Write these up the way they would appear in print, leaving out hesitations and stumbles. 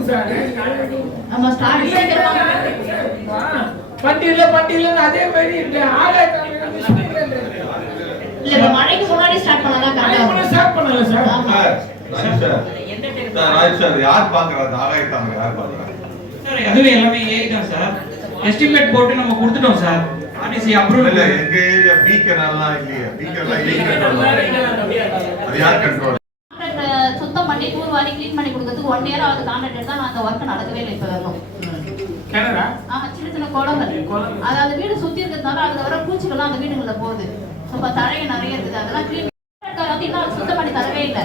போகுது சார். நம்ம ஸ்டார்ட் சீக்கிரமா பட்டியல அதே மாதிரி ஆகாயத்தாங்க இல்ல மழைக்கு முன்னாடி ஸ்டார்ட் பண்ணலாம். கரெக்ட்டா ஸ்டார்ட் பண்ணல சார். ராஜ் சார் யார் பாக்குறாங்க? ஆகாயத்தாங்க யார் பாக்குறாங்க சார்? அதுவே எல்லாமே ஏறிதான் சார். எஸ்டிமேட் போட்டு நம்ம கொடுத்துட்டோம் சார். ஆர்டிசி அப்ரூவல் இல்ல. எங்க ஏரியா பீக்கனெல்லாம் இல்லையா? பீக்கனெல்லாம் அது யார் கண்ட்ரோல்? சுத்தம் பண்ணி தூர்வாரி க்ளீன் பண்ணி கொடுக்கிறதுக்கு 1 இயர் ஆகுது. கான்ட்ராக்டர் தான். அந்த ஒர்க் நடக்கவே இல்லை. இப்ப வரணும் கனடா. ஆமா, சின்ன சின்ன குளங்கள். அதாவது வீடு சுத்தி இருக்கிறதுனால அதுல வர பூச்சிகள்லாம் அந்த வீடுகள்ல போகுது. இப்ப தழைய நிறைய இருக்குது. அதெல்லாம் க்ளீன் பண்ணி இன்னும் சுத்தம் பண்ணி தரவே இல்லை.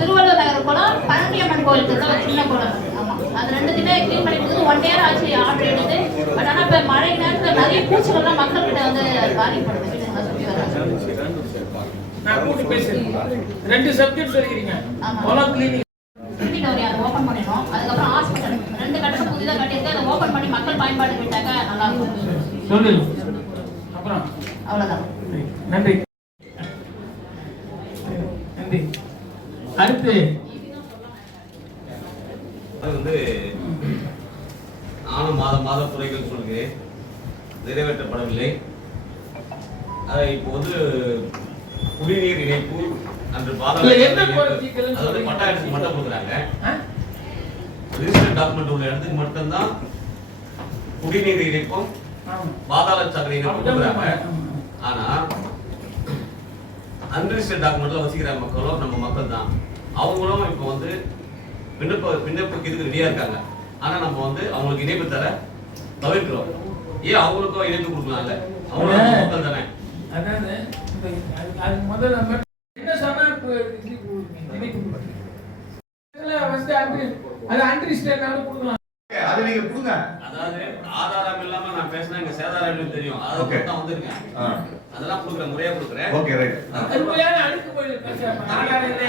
திருவள்ளுவர் நகர் குளம், பழனியம்மன் கோயில் திருவிழா சின்ன குளம். ஆமா, அது ரெண்டுத்தையுமே க்ளீன் பண்ணி கொடுத்து 1 இயர் ஆச்சு ஆர்டர் எடுத்து. பட் ஆனா இப்ப மழை நேரத்துல நிறைய பூச்சிகள்லாம் மக்கள் கிட்ட வந்து பாதிக்கப்படுது. வீடுகளை சுத்தி வர நான் கூட்டி பேசுறேன். 2 சப்ஜெக்ட் சொல்லிக்கிறீங்க. குளம் கிளீனிங் ஓபன் பண்ணிடணும். அதுக்கப்புறம் ஹாஸ்பிட்டல் 2 கட்டடம் புதிதாக கட்டியிருக்கு. அதை ஓபன் பண்ணி மக்கள் பயன்பாடு விட்டாக்க நல்லா இருக்கும். சொல்லுங்க. அப்புறம் அவ்வளவுதான். நன்றி. நன்றி. அடுத்து அது வந்து நானும் மாத குறைகள் சொல்கிறேன், நிறைவேற்றப்படவில்லை. அதை இப்போ வந்து குடிநீர் இணைப்பு அன்று அதாவது பட்டா இடத்துக்கு மட்டும் கொடுக்குறாங்க. ரிஜிஸ்டர் டாக்குமெண்ட் உள்ள இடத்துக்கு மட்டும்தான் குடிநீர் இணைப்பும் பாதாள சாக்கடை இணைப்பும் கொடுக்குறாங்க. ஆனா அன்ரிஜிஸ்டர்ட் டாக்குமெண்ட்ல வசிக்கிற மக்களும் நம்ம மக்கள் தான். அவங்களும் இப்போ வந்து விண்ணப்பிக்கிறதுக்கு ரெடியா இருக்காங்க. ஆனா நம்ம வந்து அவங்களுக்கு இணைப்பு தர தவிர்க்கிறோம். ஏன் அவங்களுக்கும் இணைப்பு கொடுக்கலாம்ல? அவங்களும் மக்கள் தானே. அதாவது அது முதல்ல நம்ம என்ன சொன்னா அது அன்ரிஜிஸ்டர்ட்னால கொடுக்கலாம். அது நீங்க கொடுங்க. அதாவது ஆதாரம் இல்லாம நான் பேசினா இங்க சேதாரம் தெரியும். அத தான் வந்திருக்கேன். அதெல்லாம் கொடுக்குற முறையா கொடுக்குறேன். Okay right. அதுக்குள்ள அழுக்கு போயிருக்கு. ஆதாரம் இல்லை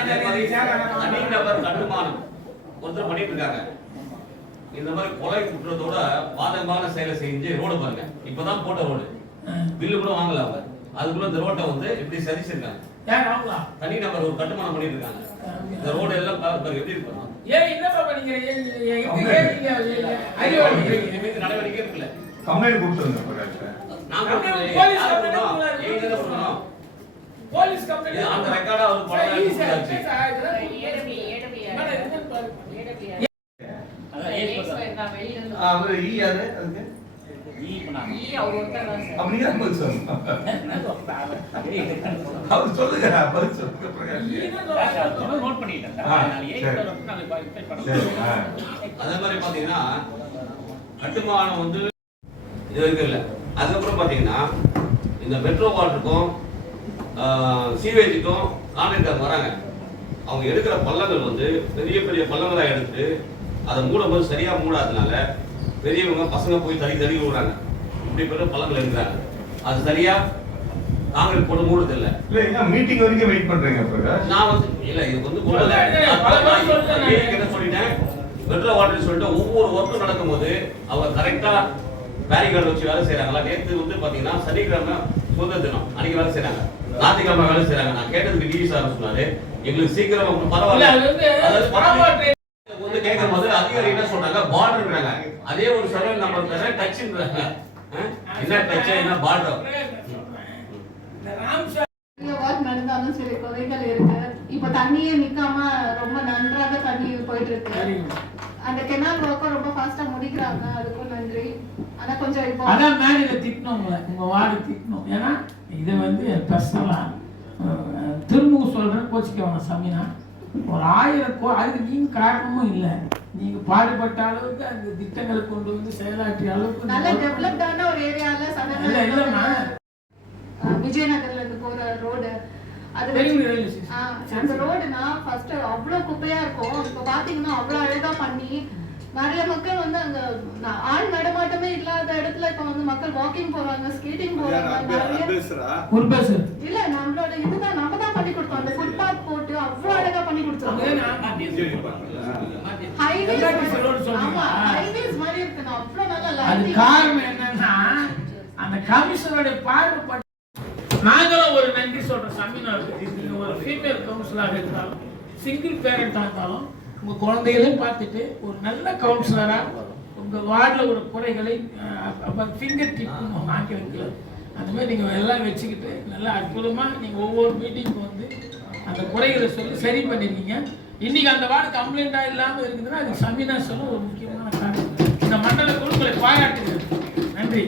நபர் கட்டுமானம் ஒருத்தர் பண்ணிட்டு இருக்காங்க. இந்த மாதிரி கொலை குற்றத்தோட பாதகமான செயலை செஞ்சு ரோடு பாருங்க. இப்பதான் போட்ட ரோடு பில்லு கூட வாங்கல அவங்க. அதுக்குள்ள இந்த ரோட்டை வந்து இப்படி சதிச்சிருக்காங்க. தனி நபர் ஒரு கட்டுமானம் பண்ணிட்டு இருக்காங்க. இந்த ரோடு எல்லாம் எப்படி இருக்கு? ஏன் என்னப்பா பண்ணீங்க? நடவடிக்கை இருக்குல்ல. கம்ப்ளைண்ட் கொடுத்துருங்க. போலீஸ் கம்ப்ளைண்ட் அந்த ரெக்கார்டா ஒரு படம் அதே மாதிரி பாத்தீங்கன்னா கட்டுமானம் வந்து இது வரைக்கும் இல்லை. அதுக்கப்புறம் பாத்தீங்கன்னா இந்த மெட்ரோ வாட்டருக்கும் சீவேஜுக்கும் கான்ட்ராக்டர் வராங்க. அவங்க எடுக்கிற பள்ளங்கள் வந்து பெரிய பெரிய பள்ளங்களா எடுத்து அதை மூடும்போது சரியா மூடாதனால பெரியவங்க பசங்க போய் தள்ளி விடுறாங்க. இப்படி பெரிய பள்ளங்கள் எடுக்கிறாங்க. அது சரியா காங்கிரீட் போட்டு மூடுறது இல்லை. மீட்டிங் வரைக்கும் வெயிட் பண்றீங்க. நான் வந்து இல்ல இது வந்து என்ன சொல்லிட்டேன், மெட்ரோ வாட்டர் சொல்லிட்டு ஒவ்வொரு ஒர்க்கும் நடக்கும்போது அவங்க கரெக்டா பேரிகார்டு வச்சு வேலை செய்யறாங்களா? நேற்று வந்து பாத்தீங்கன்னா சனிக்கிழமை சுதந்திர தினம், அன்னைக்கு வேலை செய்யறாங்க. ஞாயிற்றுக்கிழமை வேலை செய்யறாங்க. நான் கேட்டதுக்கு டிவி சார் சொன்னாரு, எங்களுக்கு சீக்கிரம் பரவாயில்ல வந்து கேட்கும் போது அதிகாரி என்ன சொல்றாங்க, பார்டர்ன்றாங்க. அதே ஒரு சர்வர் நம்பர் தர டச்ன்றாங்க. என்ன டச் என்ன பார்டர்? நடந்தாலும் சில குறைகள் இருக்கு. இப்ப தண்ணியே நிக்காம ரொம்ப நன்றாக தண்ணி போயிட்டு இருக்கு. அந்த கெனால் ஒர்க்கும் ரொம்ப ஃபாஸ்டா முடிக்கிறாங்க. அதுக்கும் நன்றி. ஆனா கொஞ்சம் இப்போ அதான் மேல திட்டணும், உங்க வார்டு திட்டணும். ஏன்னா இது வந்து பர்சனலா திரும்ப சொல்றேன், கோச்சிக்கவன சமீனா. ஒரு 1000 அதுக்கு நீங்க காரணமும் இல்லை. நீங்க பாடுபட்ட அளவுக்கு அந்த திட்டங்களை கொண்டு வந்து செயலாற்றிய அளவுக்கு நல்ல டெவலப்டான ஒரு ஏரியால இல்லைன்னா விஜயநகர்ல இருந்து போற ரோடு அது அந்த ரோடுனா ஃபர்ஸ்ட் அவ்வளவு குப்பையா இருக்கும். இப்ப பாத்தீங்கன்னா அவ்வளவு அழகா பண்ணி நிறைய மக்கள் வந்து அங்க ஆள் நடமாட்டமே இல்லாத இடத்துல இப்ப வந்து மக்கள் வாக்கிங் போறாங்க, ஸ்கேட்டிங் போறாங்க. இல்ல நம்மளோட இதுதான் நம்ம தான் பண்ணி கொடுத்தோம். அந்த ஃபுட்பாத் போட்டு அவ்வளவு அழகா பண்ணி கொடுத்தோம். ஹைவேஸ் மாதிரி இருக்கு. அவ்வளவு நல்லா காரணம் என்னன்னா அந்த கமிஷனோட பார்வை நாங்களும் ஒரு சொல்கிறேன் சமீனாவுக்கு, நீங்கள் ஒரு ஃபீமேல் கவுன்சிலராக இருந்தாலும் சிங்கிள் பேரண்டாக இருந்தாலும் உங்கள் குழந்தைகளையும் பார்த்துட்டு ஒரு நல்ல கவுன்சிலராக உங்கள் வார்டில் ஒரு குறைகளை ஃபிங்கர் டிப் வாங்கி வைக்கலாம். அந்த மாதிரி நீங்கள் எல்லாம் வச்சுக்கிட்டு நல்லா அற்புதமாக நீங்கள் ஒவ்வொரு மீட்டிங்க்கு வந்து அந்த குறைகளை சொல்லி சரி பண்ணிருக்கீங்க. இன்னைக்கு அந்த வார்டு கம்ப்ளைண்டாக இல்லாமல் இருக்குதுன்னா அது சமீனா சொல்ல ஒரு முக்கியமான காரணம். இந்த மண்டல குழுக்களை பாராட்டுகிறேன். நன்றி.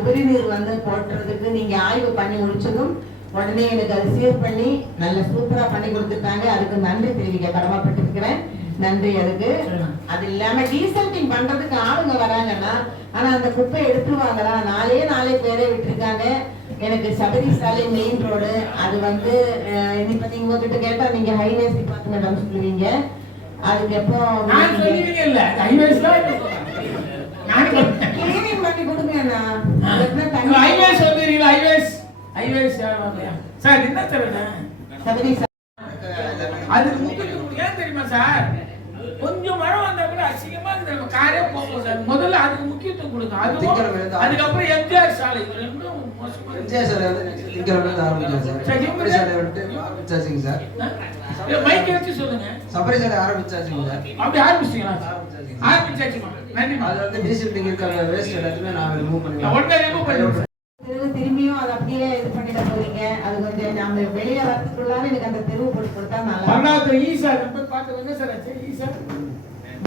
உபரிநீர் வந்து போட்டுறதுக்கு நீங்க ஆய்வு பண்ணி முடிச்சதும் உடனே எனக்கு அது சீர் பண்ணி நல்ல சூப்பரா பண்ணி கொடுத்துட்டாங்க. அதுக்கு நன்றி தெரிவிக்க கடமைப்பட்டிருக்கிறேன். நன்றி. அதுக்கு அது இல்லாம டீசல்டிங் பண்றதுக்கு ஆளுங்க வராங்கன்னா ஆனா அந்த குப்பை எடுத்துருவாங்களா? நாலே பேரே விட்டுருக்காங்க. எனக்கு சபரி சாலை மெயின் ரோடு அது வந்து இப்ப நீங்க உங்ககிட்ட கேட்டா நீங்க ஹைவேஸ் டிபார்ட்மெண்ட் சொல்லுவீங்க. அதுக்கு எப்போ கிளீனிங் பண்ணி கொடுங்கண்ணா. சபரி அது ஏன் தெரியுமா சார், கொஞ்சம் மழை வந்தா கூட அசிங்கமா நம்ம காரே போகும் சார். முதல்ல அதுக்கு முக்கியத்துவம் கொடுங்க. அதுக்கப்புறம் எம்ஜிஆர் சாலை ரெண்டும் மோசமா மைக் வச்சு சொல்லுங்க. சபரி சாலை ஆரம்பிச்சாச்சுங்க சார். அப்படி ஆரம்பிச்சிங்களா? ஆரம்பிச்சாச்சுமா. நன்றி. அது வந்து டீசல்டிங் இருக்கிற வேஸ்ட் எல்லாத்தையுமே நான் ரிமூவ் பண்ணிடுவேன். உடனே ரிமூவ் பண்ணிடுவேன். திரும்பியும் அதை அப்படியே இது பண்ணிட போறீங்க. அது கொஞ்சம் நம்ம வெளியே வரதுக்குள்ளார எனக்கு அந்த தெருவு போட்டு கொடுத்தா நல்லா. பண்டாத்துல ஈசா நம்ம பார்த்து என்ன சார் ஆச்சு? ஈசா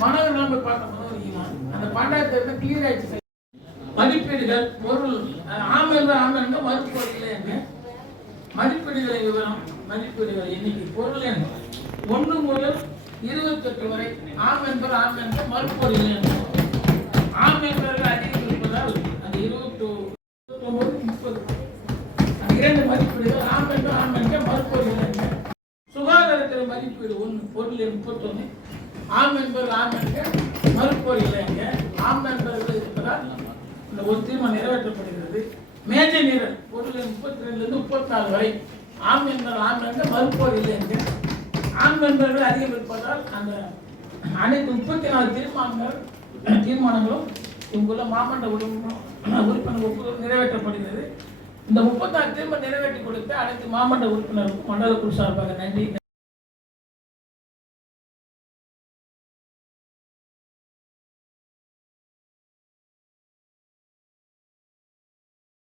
மனோர் நம்ம பார்க்க மனோரிங்களா? அந்த பண்டாத்துல கிளியர் ஆயிடுச்சு. மதிப்பீடுகள் பொருள் ஆமெங்க மறுப்பொருள் மதிப்பீடுகளை விவரம், மதிப்பீடுகள் எண்ணிக்கை, பொருள் எண் 1 முதல் 28 வரை ஆம் என்பது மறுப்பொருள் எண். ஆம் என்பவர்கள் அதிகம் இருப்பதால் அது 29, 30 இரண்டு மதிப்பீடுகள் ஆம் என்ற மறுப்பொருள் எண். சுகாதாரத்துறை மதிப்பீடு 1 பொருள் எண் 31 ஆம் என்ற மறுப்பொருள் எண். ஆம் என்பவர்கள் இருப்பதால் இந்த ஒரு தீர்மானம் நிறைவேற்றப்படுகிறது. மேஜை நீரல் பொருள் 32 34 வரை ஆம் என்ற மறுப்போர் இல்லை என்க. ஆம் என்பவர்கள் அதிகம் இருப்பதால் அந்த அனைத்து 34 தீர்மானங்களும் இங்குள்ள மாமன்ற உறுப்பினர் ஒப்புதல் நிறைவேற்றப்படுகிறது. இந்த 36 தீர்மானம் நிறைவேற்றி கொடுத்த அனைத்து மாமன்ற உறுப்பினருக்கும் மண்டல குழு சார்பாக நன்றி.